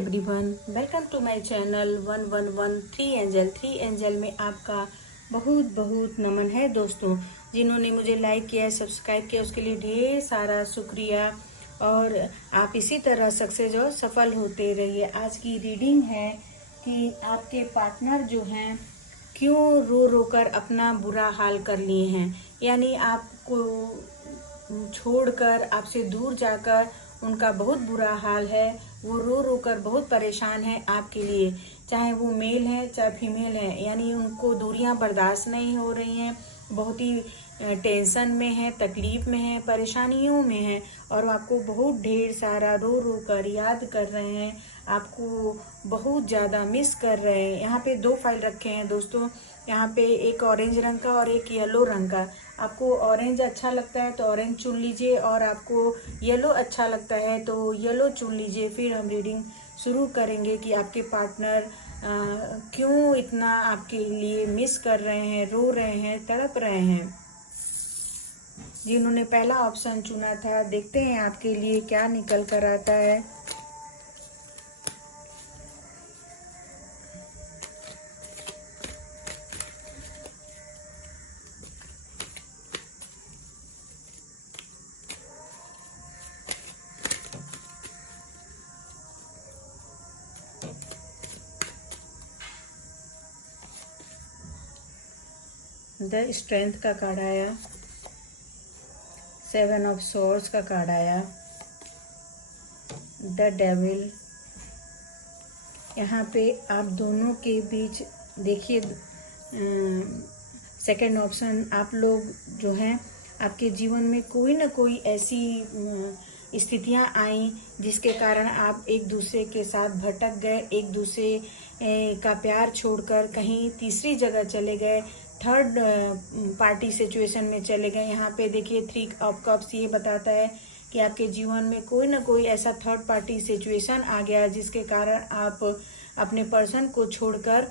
Everyone, welcome to my channel 1113 Angel में आपका बहुत बहुत नमन है दोस्तों। जिन्होंने मुझे लाइक किया, सब्सक्राइब किया, उसके लिए ढेर सारा शुक्रिया। और आप इसी तरह सक्सेस और सफल होते रहिए। आज की रीडिंग है कि आपके पार्टनर जो हैं क्यों रो रो कर अपना बुरा हाल कर लिए हैं, यानी आपको छोड़कर, आपसे दूर जाकर उनका बहुत बुरा हाल है। वो रो रो कर बहुत परेशान है आपके लिए, चाहे वो मेल है चाहे फीमेल है, यानी उनको दूरियां बर्दाश्त नहीं हो रही हैं। बहुत ही टेंशन में है, तकलीफ में है, परेशानियों में है और आपको बहुत ढेर सारा रो रो कर याद कर रहे हैं, आपको बहुत ज़्यादा मिस कर रहे हैं। यहाँ पे दो फाइल रखे हैं दोस्तों, यहाँ पे एक ऑरेंज रंग का और एक येलो रंग का। आपको ऑरेंज अच्छा लगता है तो ऑरेंज चुन लीजिए और आपको येलो अच्छा लगता है तो येलो चुन लीजिए। फिर हम रीडिंग शुरू करेंगे कि आपके पार्टनर क्यों इतना आपके लिए मिस कर रहे हैं, रो रहे हैं, तड़प रहे हैं। जिन्होंने पहला ऑप्शन चुना था, देखते हैं आपके लिए क्या निकल कर आता है। द स्ट्रेंथ का कार्ड आया, 7 ऑफ सोर्ड्स का कार्ड आया, द डेविल। यहाँ पे आप दोनों के बीच देखिए, सेकंड ऑप्शन, आप लोग जो हैं आपके जीवन में कोई ना कोई ऐसी स्थितियां आई जिसके कारण आप एक दूसरे के साथ भटक गए, एक दूसरे का प्यार छोड़कर कहीं तीसरी जगह चले गए, थर्ड पार्टी सिचुएशन में चले गए। यहाँ पे देखिए 3 ऑफ कप्स ये बताता है कि आपके जीवन में कोई ना कोई ऐसा थर्ड पार्टी सिचुएशन आ गया जिसके कारण आप अपने पर्सन को छोड़कर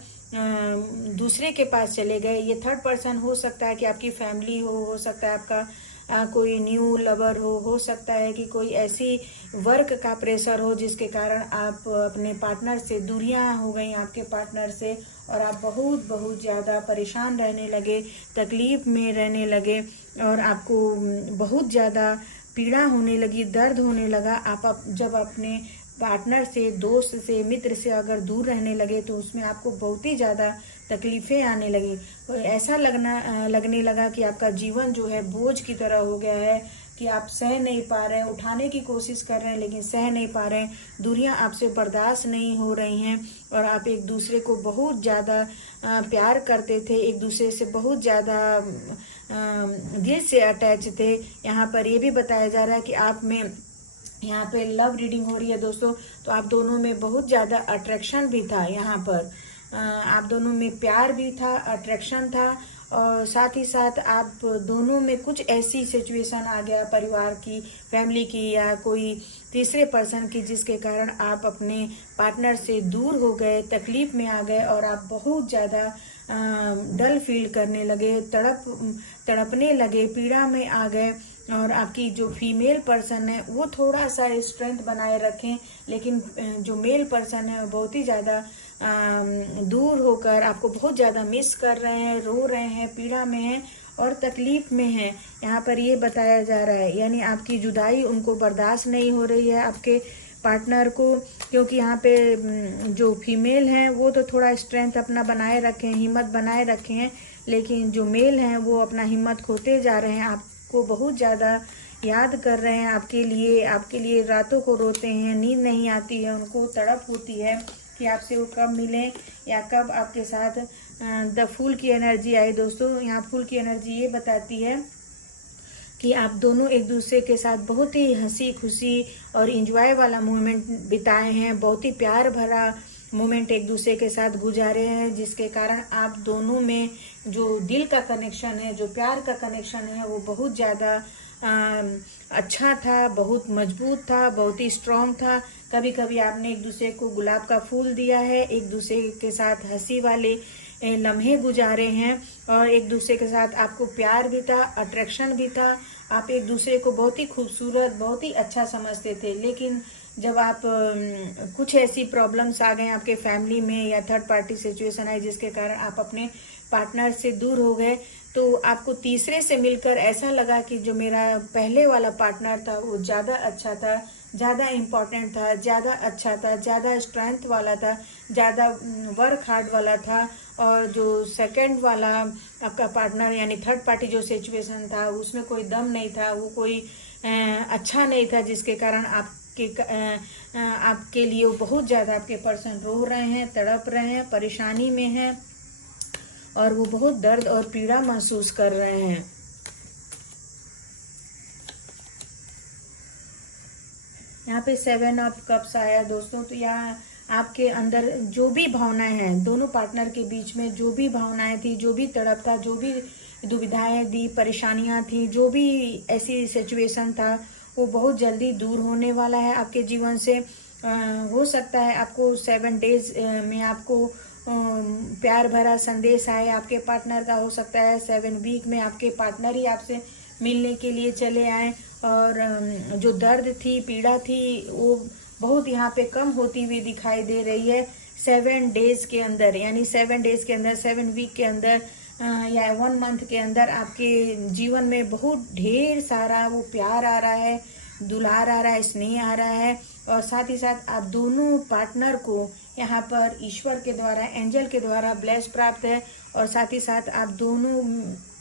दूसरे के पास चले गए। ये थर्ड पर्सन हो सकता है कि आपकी फैमिली हो सकता है आपका कोई न्यू लवर हो सकता है कि कोई ऐसी वर्क का प्रेशर हो जिसके कारण आप अपने पार्टनर से दूरियां हो गई आपके पार्टनर से और आप बहुत बहुत ज़्यादा परेशान रहने लगे, तकलीफ़ में रहने लगे और आपको बहुत ज़्यादा पीड़ा होने लगी, दर्द होने लगा। आप जब अपने पार्टनर से, दोस्त से, मित्र से अगर दूर रहने लगे तो उसमें आपको बहुत ही ज़्यादा तकलीफ़ें आने लगी। ऐसा लगने लगा कि आपका जीवन जो है बोझ की तरह हो गया है कि आप सह नहीं पा रहे हैं, उठाने की कोशिश कर रहे हैं लेकिन सह नहीं पा रहे हैं। दूरियां आपसे बर्दाश्त नहीं हो रही हैं और आप एक दूसरे को बहुत ज़्यादा प्यार करते थे, एक दूसरे से बहुत ज़्यादा दिल से अटैच थे। यहाँ पर ये भी बताया जा रहा है कि आप में, यहाँ पे लव रीडिंग हो रही है दोस्तों, तो आप दोनों में बहुत ज़्यादा अट्रैक्शन भी था। यहाँ पर आप दोनों में प्यार भी था, अट्रैक्शन था और साथ ही साथ आप दोनों में कुछ ऐसी सिचुएशन आ गया परिवार की, फैमिली की या कोई तीसरे पर्सन की जिसके कारण आप अपने पार्टनर से दूर हो गए, तकलीफ़ में आ गए और आप बहुत ज़्यादा डल फील करने लगे, तड़पने लगे, पीड़ा में आ गए। और आपकी जो फीमेल पर्सन है वो थोड़ा सा स्ट्रेंथ बनाए रखें, लेकिन जो मेल पर्सन है वो बहुत ही ज़्यादा दूर होकर आपको बहुत ज़्यादा मिस कर रहे हैं, रो रहे हैं, पीड़ा में हैं और तकलीफ़ में हैं। यहाँ पर ये बताया जा रहा है, यानी आपकी जुदाई उनको बर्दाश्त नहीं हो रही है आपके पार्टनर को, क्योंकि यहाँ पे जो फीमेल हैं वो तो थोड़ा स्ट्रेंथ अपना बनाए रखे हैं, हिम्मत बनाए रखे हैं, लेकिन जो मेल हैं वो अपना हिम्मत खोते जा रहे हैं, आपको बहुत ज़्यादा याद कर रहे हैं। आपके लिए रातों को रोते हैं, नींद नहीं आती है, उनको तड़प होती है कि आपसे वो कब मिलें या कब आपके साथ। द फूल की एनर्जी आई दोस्तों, यहाँ फूल की एनर्जी ये बताती है कि आप दोनों एक दूसरे के साथ बहुत ही हंसी खुशी और इंजॉय वाला मोमेंट बिताए हैं, बहुत ही प्यार भरा मोमेंट एक दूसरे के साथ गुजारे हैं, जिसके कारण आप दोनों में जो दिल का कनेक्शन है, जो प्यार का कनेक्शन है वो बहुत ज़्यादा अच्छा था, बहुत मजबूत था, बहुत ही स्ट्रॉन्ग था। कभी कभी आपने एक दूसरे को गुलाब का फूल दिया है, एक दूसरे के साथ हंसी वाले लम्हे गुजारे हैं और एक दूसरे के साथ आपको प्यार भी था, अट्रैक्शन भी था आप एक दूसरे को बहुत ही खूबसूरत, बहुत ही अच्छा समझते थे, लेकिन जब आप कुछ ऐसी प्रॉब्लम्स आ गए आपके फैमिली में या थर्ड पार्टी सिचुएशन आई जिसके कारण आप अपने पार्टनर से दूर हो गए, तो आपको तीसरे से मिलकर ऐसा लगा कि जो मेरा पहले वाला पार्टनर था वो ज़्यादा अच्छा था, ज़्यादा इम्पोर्टेंट था, ज़्यादा अच्छा था, ज़्यादा स्ट्रेंथ वाला था, ज़्यादा वर्क हार्ड वाला था। और जो सेकंड वाला आपका पार्टनर यानी थर्ड पार्टी जो सिचुएशन था उसमें कोई दम नहीं था, वो कोई अच्छा नहीं था, जिसके कारण आपके लिए वो बहुत ज़्यादा आपके पर्सन रो रहे हैं, तड़प रहे हैं, परेशानी में हैं और वो बहुत दर्द और पीड़ा महसूस कर रहे हैं। यहाँ पे 7 ऑफ कप्स आया दोस्तों। तो यहाँ आपके अंदर जो भी भावनाएं हैं, दोनों पार्टनर के बीच में जो भी भावनाएं थी, जो भी तड़प था, जो भी दुविधाएं थी, परेशानियां थी, जो भी ऐसी सिचुएशन था, वो बहुत जल्दी दूर होने वाला है आपके जीवन से। हो सकता है आपको 7 डेज में आपको प्यार भरा संदेश आए आपके पार्टनर का। हो सकता है 7 वीक में आपके पार्टनर ही आपसे मिलने के लिए चले आए और जो दर्द थी, पीड़ा थी, वो बहुत यहाँ पे कम होती हुई दिखाई दे रही है 7 डेज के अंदर। यानी 7 डेज के अंदर, 7 वीक के अंदर या 1 मंथ के अंदर आपके जीवन में बहुत ढेर सारा वो प्यार आ रहा है, दुलार आ रहा है, स्नेह आ रहा है। और साथ ही साथ आप दोनों पार्टनर को यहाँ पर ईश्वर के द्वारा, एंजल के द्वारा ब्लेस प्राप्त है। और साथ ही साथ आप दोनों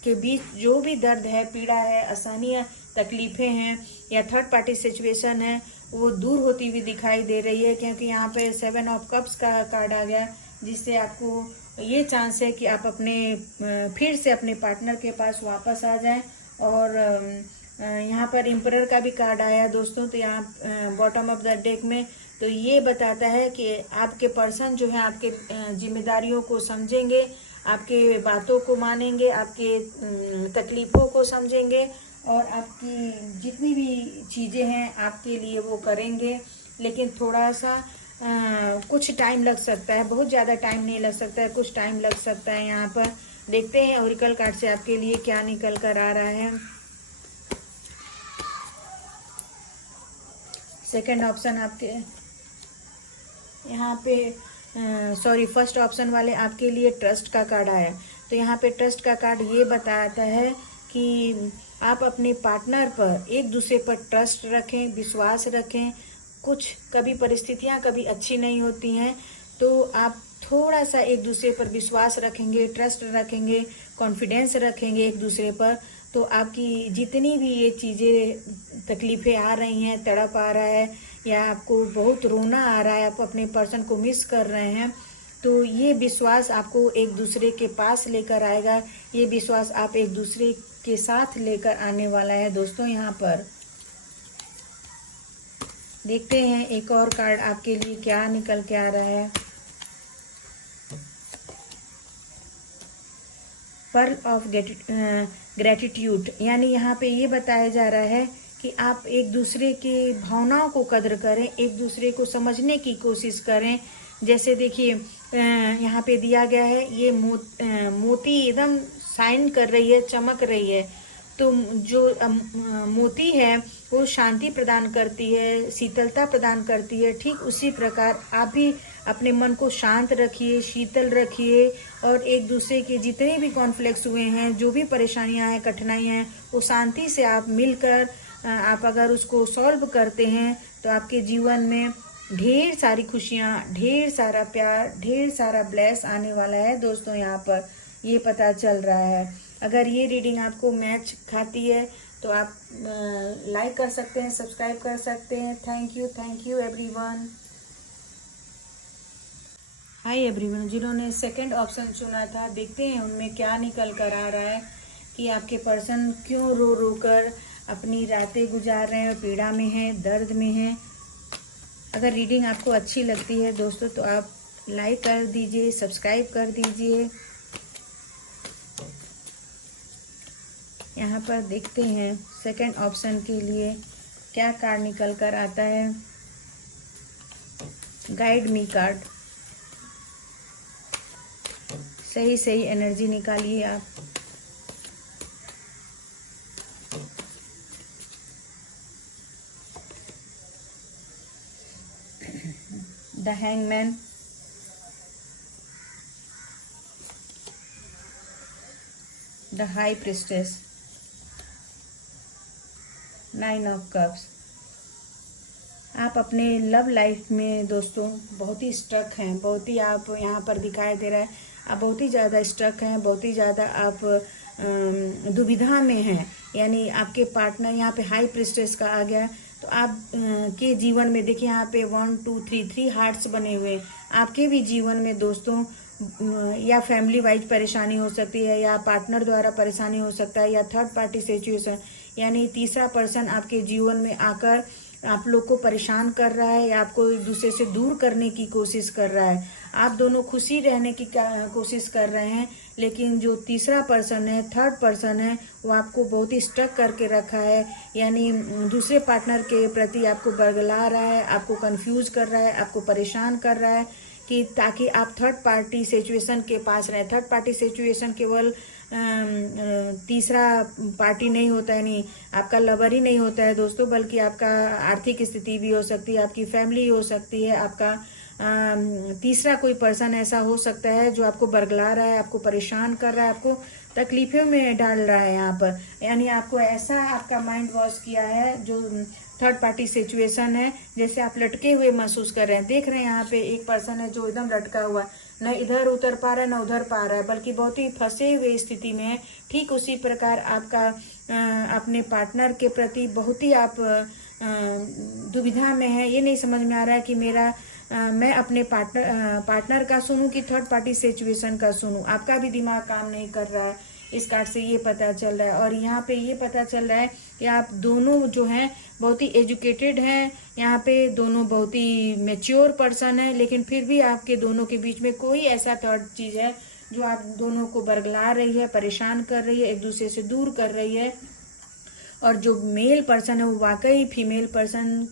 के बीच जो भी दर्द है, पीड़ा है, आसानियाँ, तकलीफ़ें हैं या थर्ड पार्टी सिचुएशन है, वो दूर होती हुई दिखाई दे रही है। क्योंकि यहाँ पे 7 ऑफ कप्स का कार्ड आ गया, जिससे आपको ये चांस है कि आप अपने फिर से अपने पार्टनर के पास वापस आ जाएं। और यहाँ पर एम्परर का भी कार्ड आया दोस्तों। तो यहाँ बॉटम ऑफ द डेक में तो ये बताता है कि आपके पर्सन जो है आपके जिम्मेदारियों को समझेंगे, आपके बातों को मानेंगे, आपके तकलीफ़ों को समझेंगे और आपकी जितनी भी चीज़ें हैं आपके लिए वो करेंगे। लेकिन थोड़ा सा कुछ टाइम लग सकता है, बहुत ज़्यादा टाइम नहीं लग सकता है, कुछ टाइम लग सकता है। यहाँ पर देखते हैं ओरिकल कार्ड से आपके लिए क्या निकल कर आ रहा है। सेकंड ऑप्शन आपके यहाँ पे फर्स्ट ऑप्शन वाले आपके लिए ट्रस्ट का कार्ड आया। तो यहाँ पे ट्रस्ट का कार्ड ये बताता है कि आप अपने पार्टनर पर, एक दूसरे पर ट्रस्ट रखें, विश्वास रखें। कुछ कभी परिस्थितियाँ कभी अच्छी नहीं होती हैं, तो आप थोड़ा सा एक दूसरे पर विश्वास रखेंगे, ट्रस्ट रखेंगे, कॉन्फिडेंस रखेंगे एक दूसरे पर, तो आपकी जितनी भी ये चीज़ें तकलीफ़ें आ रही हैं, तड़प आ रहा है या आपको बहुत रोना आ रहा है, आप अपने पर्सन को मिस कर रहे हैं, तो ये विश्वास आपको एक दूसरे के पास लेकर आएगा। ये विश्वास आप एक दूसरे के साथ लेकर आने वाला है दोस्तों। यहाँ पर देखते हैं एक और कार्ड आपके लिए क्या निकल के आ रहा है। पर्ल ऑफ ग्रेटिट्यूड, यानी यहाँ पे ये बताया जा रहा है कि आप एक दूसरे के भावनाओं को कदर करें, एक दूसरे को समझने की कोशिश करें। जैसे देखिए यहाँ पे दिया गया है, ये मोती एकदम शाइन कर रही है, चमक रही है। तो जो मोती है वो शांति प्रदान करती है, शीतलता प्रदान करती है। ठीक उसी प्रकार आप भी अपने मन को शांत रखिए, शीतल रखिए और एक दूसरे के जितने भी कॉन्फ्लिक्ट्स हुए हैं, जो भी परेशानियां हैं, कठिनाइयां हैं, वो शांति से आप मिलकर आप अगर उसको सॉल्व करते हैं तो आपके जीवन में ढेर सारी खुशियाँ, ढेर सारा प्यार, ढेर सारा ब्लेस आने वाला है दोस्तों। यहाँ पर ये पता चल रहा है। अगर ये रीडिंग आपको मैच खाती है तो आप लाइक कर सकते हैं, सब्सक्राइब कर सकते हैं। Thank you everyone. Hi everyone, जिन्होंने सेकंड ऑप्शन चुना था, देखते हैं उनमें क्या निकल कर आ रहा है कि आपके पर्सन क्यों रो रो कर अपनी रातें गुजार रहे हैं, पीड़ा में हैं, दर्द में हैं। अगर रीडिंग आपको अच्छी लगती है दोस्तों तो आप लाइक कर दीजिए, सब्सक्राइब कर दीजिए। यहाँ पर देखते हैं सेकंड ऑप्शन के लिए क्या कार्ड निकल कर आता है। गाइड मी कार्ड, सही एनर्जी निकालिए आप। The hangman, the high priestess, 9 of cups. आप अपने लव लाइफ में दोस्तों बहुत ही स्ट्रक हैं, बहुत ही आप यहाँ पर दिखाई दे रहा है, आप बहुत ही ज़्यादा स्ट्रक हैं, बहुत ही ज़्यादा आप दुविधा में हैं। यानी आपके पार्टनर, यहाँ पे हाई प्रिस्टेस का आ गया, तो आप के जीवन में देखिए यहाँ पे 1 2 3 हार्ट्स बने हुए। आपके भी जीवन में दोस्तों या फैमिली वाइज परेशानी हो सकती है, या पार्टनर द्वारा परेशानी हो सकता है, या थर्ड पार्टी सिचुएशन, यानी तीसरा पर्सन आपके जीवन में आकर आप लोग को परेशान कर रहा है या आपको एक दूसरे से दूर करने की कोशिश कर रहा है। आप दोनों खुशी रहने की कोशिश कर रहे हैं, लेकिन जो तीसरा पर्सन है, थर्ड पर्सन है, वो आपको बहुत ही स्टक करके रखा है। यानी दूसरे पार्टनर के प्रति आपको बरगला रहा है, आपको कंफ्यूज कर रहा है, आपको परेशान कर रहा है कि ताकि आप थर्ड पार्टी सिचुएशन के पास रहें। थर्ड पार्टी सिचुएशन केवल तीसरा पार्टी नहीं होता है, नहीं आपका लवर ही नहीं होता है दोस्तों, बल्कि आपका आर्थिक स्थिति भी हो सकती है, आपकी फैमिली हो सकती है, आपका तीसरा कोई पर्सन ऐसा हो सकता है जो आपको बरगला रहा है, आपको परेशान कर रहा है, आपको तकलीफों में डाल रहा है यहाँ पर। यानी आपको ऐसा आपका माइंड वॉश किया है जो थर्ड पार्टी सिचुएशन है, जैसे आप लटके हुए महसूस कर रहे हैं। देख रहे हैं यहाँ पे एक पर्सन है जो एकदम लटका हुआ, न इधर उतर पा रहा है न उधर पा रहा है, बल्कि बहुत ही फंसे हुए स्थिति में है। ठीक उसी प्रकार आपका अपने पार्टनर के प्रति बहुत ही आप दुविधा में है। ये नहीं समझ में आ रहा है कि मैं अपने पार्टनर का सुनूं कि थर्ड पार्टी सिचुएशन का सुनूं। आपका भी दिमाग काम नहीं कर रहा है, इस कार्ड से ये पता चल रहा है। और यहाँ पे ये पता चल रहा है कि आप दोनों जो हैं बहुत ही एजुकेटेड हैं, यहाँ पे दोनों बहुत ही मैच्योर पर्सन है, लेकिन फिर भी आपके दोनों के बीच में कोई ऐसा थर्ड चीज़ है जो आप दोनों को बरगला रही है, परेशान कर रही है, एक दूसरे से दूर कर रही है। और जो मेल पर्सन है वो वाकई फीमेल पर्सन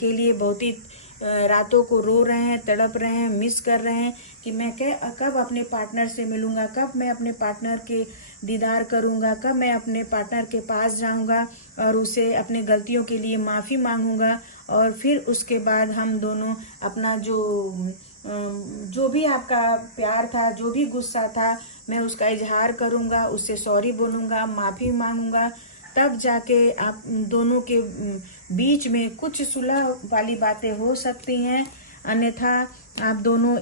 के लिए बहुत ही रातों को रो रहे हैं, तड़प रहे हैं, मिस कर रहे हैं कि मैं कब अपने पार्टनर से मिलूंगा, कब मैं अपने पार्टनर के दीदार करूंगा, कब मैं अपने पार्टनर के पास जाऊंगा और उसे अपने गलतियों के लिए माफ़ी मांगूंगा, और फिर उसके बाद हम दोनों अपना जो भी आपका प्यार था, जो भी गुस्सा था, मैं उसका इजहार करूंगा, उससे सॉरी बोलूंगा, माफ़ी मांगूंगा। तब जाके आप दोनों के बीच में कुछ सुलह वाली बातें हो सकती हैं, अन्यथा आप दोनों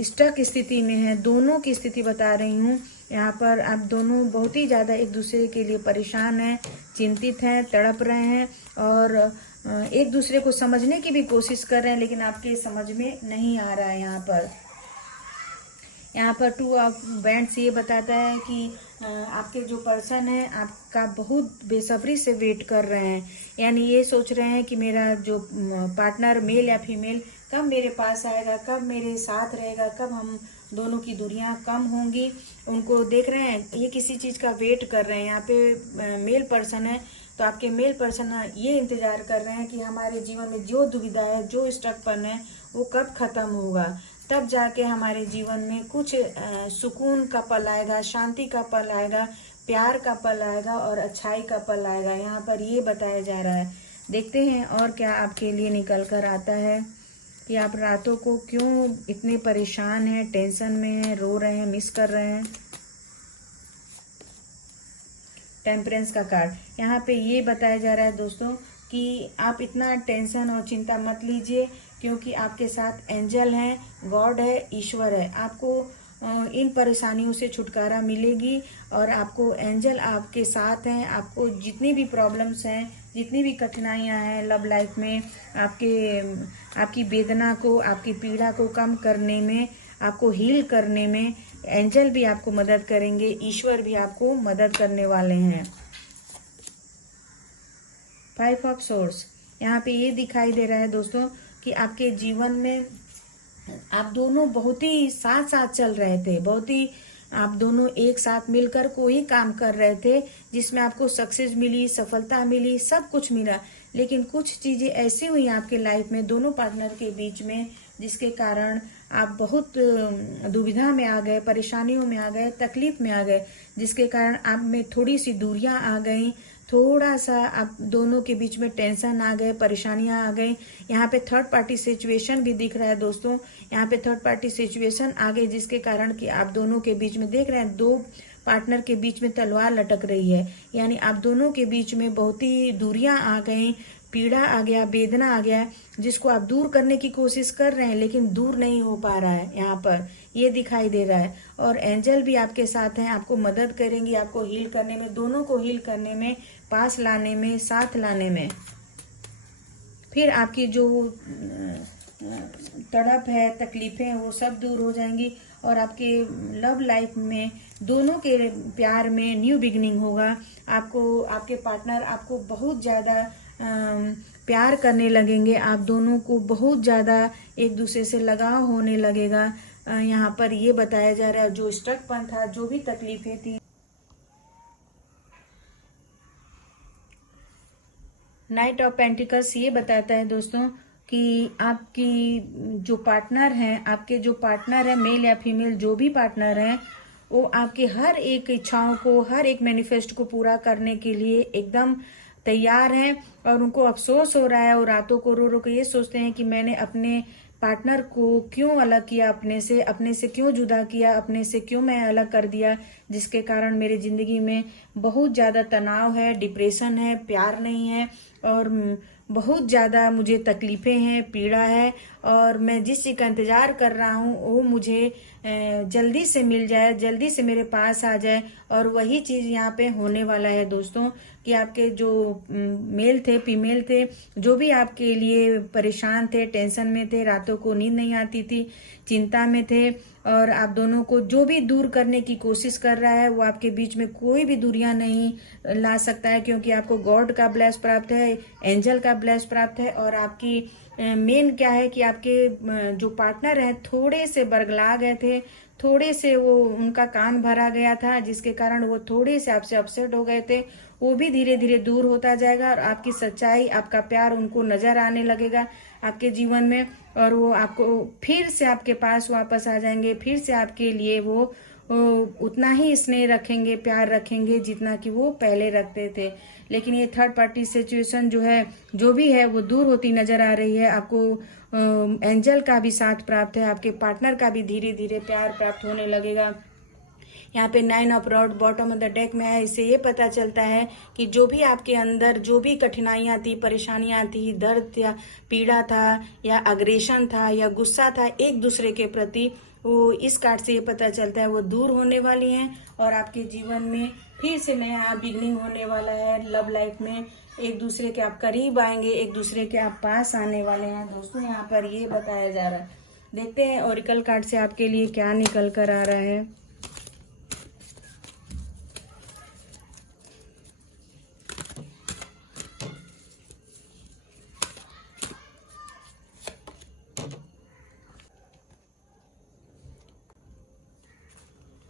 स्टक स्थिति में हैं। दोनों की स्थिति बता रही हूँ यहाँ पर, आप दोनों बहुत ही ज़्यादा एक दूसरे के लिए परेशान हैं, चिंतित हैं, तड़प रहे हैं और एक दूसरे को समझने की भी कोशिश कर रहे हैं, लेकिन आपके समझ में नहीं आ रहा है। यहाँ पर 2 ऑफ वैंड्स ये बताता है कि आपके जो पर्सन है आपका बहुत बेसब्री से वेट कर रहे हैं। यानी ये सोच रहे हैं कि मेरा जो पार्टनर मेल या फीमेल कब मेरे पास आएगा, कब मेरे साथ रहेगा, कब हम दोनों की दूरियां कम होंगी। उनको देख रहे हैं, ये किसी चीज़ का वेट कर रहे हैं। यहाँ पे मेल पर्सन है तो आपके मेल पर्सन ये इंतज़ार कर रहे हैं कि हमारे जीवन में जो दुविधा है, जो स्टकपन है, वो कब ख़त्म होगा। तब जाके हमारे जीवन में कुछ सुकून का पल आएगा, शांति का पल आएगा, प्यार का पल आएगा और अच्छाई का पल आएगा। यहाँ पर ये बताया जा रहा है। देखते हैं और क्या आपके लिए निकल कर आता है कि आप रातों को क्यों इतने परेशान हैं, टेंशन में हैं, रो रहे हैं, मिस कर रहे हैं। टेम्परेंस का कार्ड यहाँ पे ये बताया जा रहा है दोस्तों कि आप इतना टेंशन और चिंता मत लीजिए, क्योंकि आपके साथ एंजल हैं, गॉड है, ईश्वर है। आपको इन परेशानियों से छुटकारा मिलेगी और आपको एंजल आपके साथ हैं। आपको जितनी भी प्रॉब्लम्स हैं, जितनी भी कठिनाइयां हैं लव लाइफ में, आपकी वेदना को, आपकी पीड़ा को कम करने में, आपको हील करने में एंजल भी आपको मदद करेंगे, ईश्वर भी आपको मदद करने वाले हैं। 5 ऑफ सोर्स यहाँ पे ये दिखाई दे रहा है दोस्तों कि आपके जीवन में आप दोनों बहुत ही साथ साथ चल रहे थे, बहुत ही आप दोनों एक साथ मिलकर कोई काम कर रहे थे जिसमें आपको सक्सेस मिली, सफलता मिली, सब कुछ मिला। लेकिन कुछ चीज़ें ऐसी हुई आपके लाइफ में दोनों पार्टनर के बीच में, जिसके कारण आप बहुत दुविधा में आ गए, परेशानियों में आ गए, तकलीफ में आ गए, जिसके कारण आप में थोड़ी सी दूरियां आ गई, थोड़ा सा आप दोनों के बीच में टेंशन आ गए, परेशानियां आ गई। यहाँ पे थर्ड पार्टी सिचुएशन भी दिख रहा है दोस्तों, यहाँ पे थर्ड पार्टी सिचुएशन आ गई, जिसके कारण कि आप दोनों के बीच में देख रहे हैं दो पार्टनर के बीच में तलवार लटक रही है। यानी आप दोनों के बीच में बहुत ही दूरियां आ गई, पीड़ा आ गया, वेदना आ गया, जिसको आप दूर करने की कोशिश कर रहे हैं लेकिन दूर नहीं हो पा रहा है। यहाँ पर ये दिखाई दे रहा है। और एंजल भी आपके साथ हैं, आपको मदद करेंगी, आपको हील करने में, दोनों को हील करने में, पास लाने में, साथ लाने में। फिर आपकी जो तड़प है, तकलीफें हैं, वो सब दूर हो जाएंगी और आपके लव लाइफ में, दोनों के प्यार में न्यू बिगनिंग होगा। आपको, आपके पार्टनर आपको बहुत ज़्यादा प्यार करने लगेंगे, आप दोनों को बहुत ज़्यादा एक दूसरे से लगाव होने लगेगा। यहाँ पर ये बताया जा रहा है, जो स्ट्रकपन था, जो भी तकलीफें थी। नाइट ऑफ पेंटिकल्स ये बताता है दोस्तों कि आपकी जो पार्टनर हैं, आपके जो पार्टनर हैं, मेल या फीमेल जो भी पार्टनर हैं, वो आपके हर एक इच्छाओं को, हर एक मैनिफेस्ट को पूरा करने के लिए एकदम तैयार हैं। और उनको अफसोस हो रहा है, और रातों को रो रो के ये सोचते हैं कि मैंने अपने पार्टनर को क्यों अलग किया, अपने से क्यों जुदा किया, अपने से क्यों मैं अलग कर दिया, जिसके कारण मेरी ज़िंदगी में बहुत ज़्यादा तनाव है, डिप्रेशन है, प्यार नहीं है और बहुत ज़्यादा मुझे तकलीफ़ें हैं, पीड़ा है। और मैं जिस चीज़ का इंतज़ार कर रहा हूँ वो मुझे जल्दी से मिल जाए, जल्दी से मेरे पास आ जाए। और वही चीज़ यहाँ पे होने वाला है दोस्तों कि आपके जो मेल थे, फीमेल थे, जो भी आपके लिए परेशान थे, टेंशन में थे, रातों को नींद नहीं आती थी, चिंता में थे, और आप दोनों को जो भी दूर करने की कोशिश कर रहा है, वो आपके बीच में कोई भी दूरियां नहीं ला सकता है, क्योंकि आपको गॉड का ब्लेस प्राप्त है, एंजल का ब्लेस प्राप्त है। और आपकी मेन क्या है कि आपके जो पार्टनर हैं थोड़े से बरगला गए थे, थोड़े से वो उनका कान भरा गया था, जिसके कारण वो थोड़े से आपसे अपसेट हो गए थे। वो भी धीरे धीरे दूर होता जाएगा और आपकी सच्चाई, आपका प्यार उनको नजर आने लगेगा आपके जीवन में, और वो आपको फिर से आपके पास वापस आ जाएंगे। फिर से आपके लिए वो उतना ही स्नेह रखेंगे, प्यार रखेंगे जितना कि वो पहले रखते थे। लेकिन ये थर्ड पार्टी सिचुएशन जो है, जो भी है, वो दूर होती नजर आ रही है। आपको एंजल का भी साथ प्राप्त है, आपके पार्टनर का भी धीरे धीरे प्यार प्राप्त होने लगेगा। यहाँ पे 9 of rod bottom of the deck में है। इससे ये पता चलता है कि जो भी आपके अंदर जो भी कठिनाइयाँ थी, परेशानियाँ थी, दर्द या पीड़ा था या अग्रेशन था या गुस्सा था एक दूसरे के प्रति, वो इस कार्ड से ये पता चलता है वो दूर होने वाली हैं। और आपके जीवन में फिर से नया बिगनिंग होने वाला है। लव लाइफ में एक दूसरे के आप करीब आएंगे, एक दूसरे के आप पास आने वाले हैं दोस्तों, यहाँ पर ये बताया जा रहा है। देखते हैं ओरिकल कार्ड से आपके लिए क्या निकल कर आ रहा है।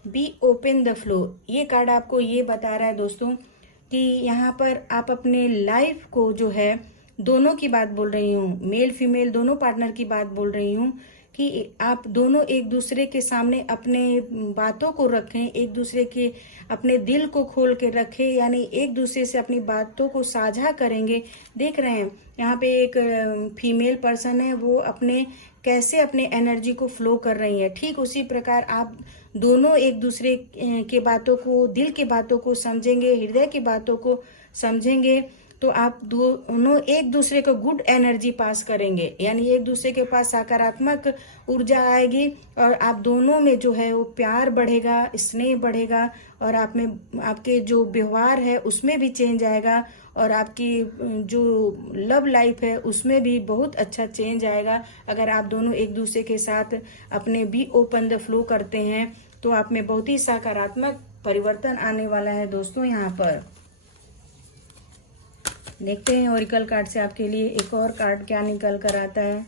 बी ओपन द फ्लो, ये कार्ड आपको ये बता रहा है दोस्तों कि यहाँ पर आप अपने लाइफ को जो है, दोनों की बात बोल रही हूँ, मेल फीमेल दोनों पार्टनर की बात बोल रही हूँ कि आप दोनों एक दूसरे के सामने अपने बातों को रखें, एक दूसरे के अपने दिल को खोल के रखें, यानी एक दूसरे से अपनी बातों को साझा करेंगे। देख रहे हैं यहाँ पे एक फीमेल पर्सन है, वो अपने कैसे अपने एनर्जी को फ्लो कर रही है, ठीक उसी प्रकार आप दोनों एक दूसरे के बातों को, दिल की बातों को समझेंगे, हृदय की बातों को समझेंगे, तो आप दोनों एक दूसरे को गुड एनर्जी पास करेंगे, यानी एक दूसरे के पास सकारात्मक ऊर्जा आएगी और आप दोनों में जो है वो प्यार बढ़ेगा, स्नेह बढ़ेगा, और आप में आपके जो व्यवहार है उसमें भी चेंज आएगा, और आपकी जो लव लाइफ है उसमें भी बहुत अच्छा चेंज आएगा। अगर आप दोनों एक दूसरे के साथ अपने बी ओपन द फ्लो करते हैं तो आप में बहुत ही सकारात्मक परिवर्तन आने वाला है दोस्तों। यहाँ पर देखते हैं ओरिकल कार्ड से आपके लिए एक और कार्ड क्या निकल कर आता है।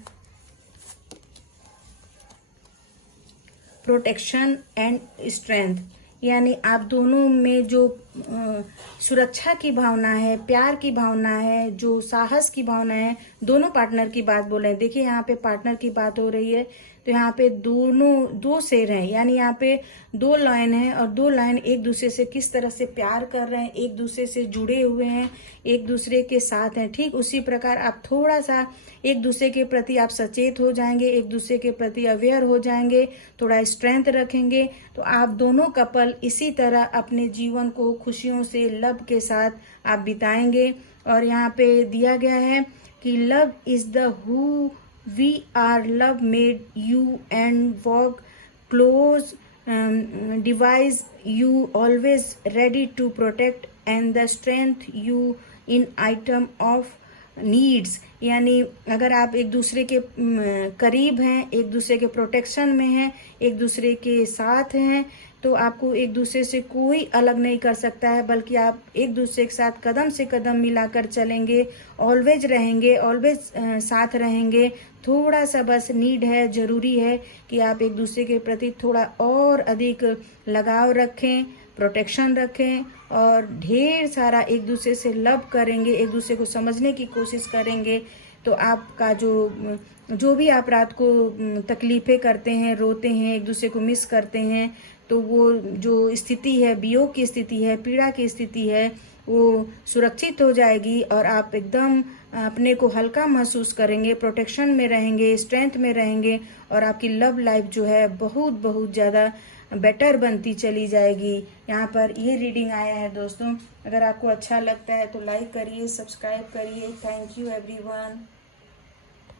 प्रोटेक्शन एंड स्ट्रेंथ, यानी आप दोनों में जो सुरक्षा की भावना है, प्यार की भावना है, जो साहस की भावना है, दोनों पार्टनर की बात बोल रहे हैं। देखिए यहाँ पे पार्टनर की बात हो रही है, तो यहाँ पे दोनों दो शेर हैं, यानी यहाँ पे दो लायन हैं और दो लायन एक दूसरे से किस तरह से प्यार कर रहे हैं, एक दूसरे से जुड़े हुए हैं, एक दूसरे के साथ हैं। ठीक उसी प्रकार आप थोड़ा सा एक दूसरे के प्रति आप सचेत हो जाएंगे, एक दूसरे के प्रति अवेयर हो जाएंगे, थोड़ा स्ट्रेंथ रखेंगे, तो आप दोनों कपल इसी तरह अपने जीवन को खुशियों से लव के साथ आप बिताएंगे। और यहाँ पे दिया गया है कि love is the who we are, love made you and walk close, device you always ready to protect and the strength you in item of needs. यानी अगर आप एक दूसरे के करीब हैं, एक दूसरे के प्रोटेक्शन में हैं, एक दूसरे के साथ हैं, तो आपको एक दूसरे से कोई अलग नहीं कर सकता है, बल्कि आप एक दूसरे के साथ कदम से कदम मिलाकर चलेंगे, ऑलवेज रहेंगे, ऑलवेज साथ रहेंगे। थोड़ा सा बस नीड है, जरूरी है कि आप एक दूसरे के प्रति थोड़ा और अधिक लगाव रखें, प्रोटेक्शन रखें और ढेर सारा एक दूसरे से लव करेंगे, एक दूसरे को समझने की कोशिश करेंगे। तो आपका जो भी आप रात को तकलीफ़ें करते हैं, रोते हैं, एक दूसरे को मिस करते हैं, तो वो जो स्थिति है, वियोग की स्थिति है, पीड़ा की स्थिति है, वो सुरक्षित हो जाएगी और आप एकदम अपने को हल्का महसूस करेंगे, प्रोटेक्शन में रहेंगे, स्ट्रेंथ में रहेंगे और आपकी लव लाइफ जो है बहुत बहुत ज़्यादा बेटर बनती चली जाएगी। यहाँ पर ये रीडिंग आया है दोस्तों। अगर आपको अच्छा लगता है तो लाइक करिए, सब्सक्राइब करिए। Thank you everyone.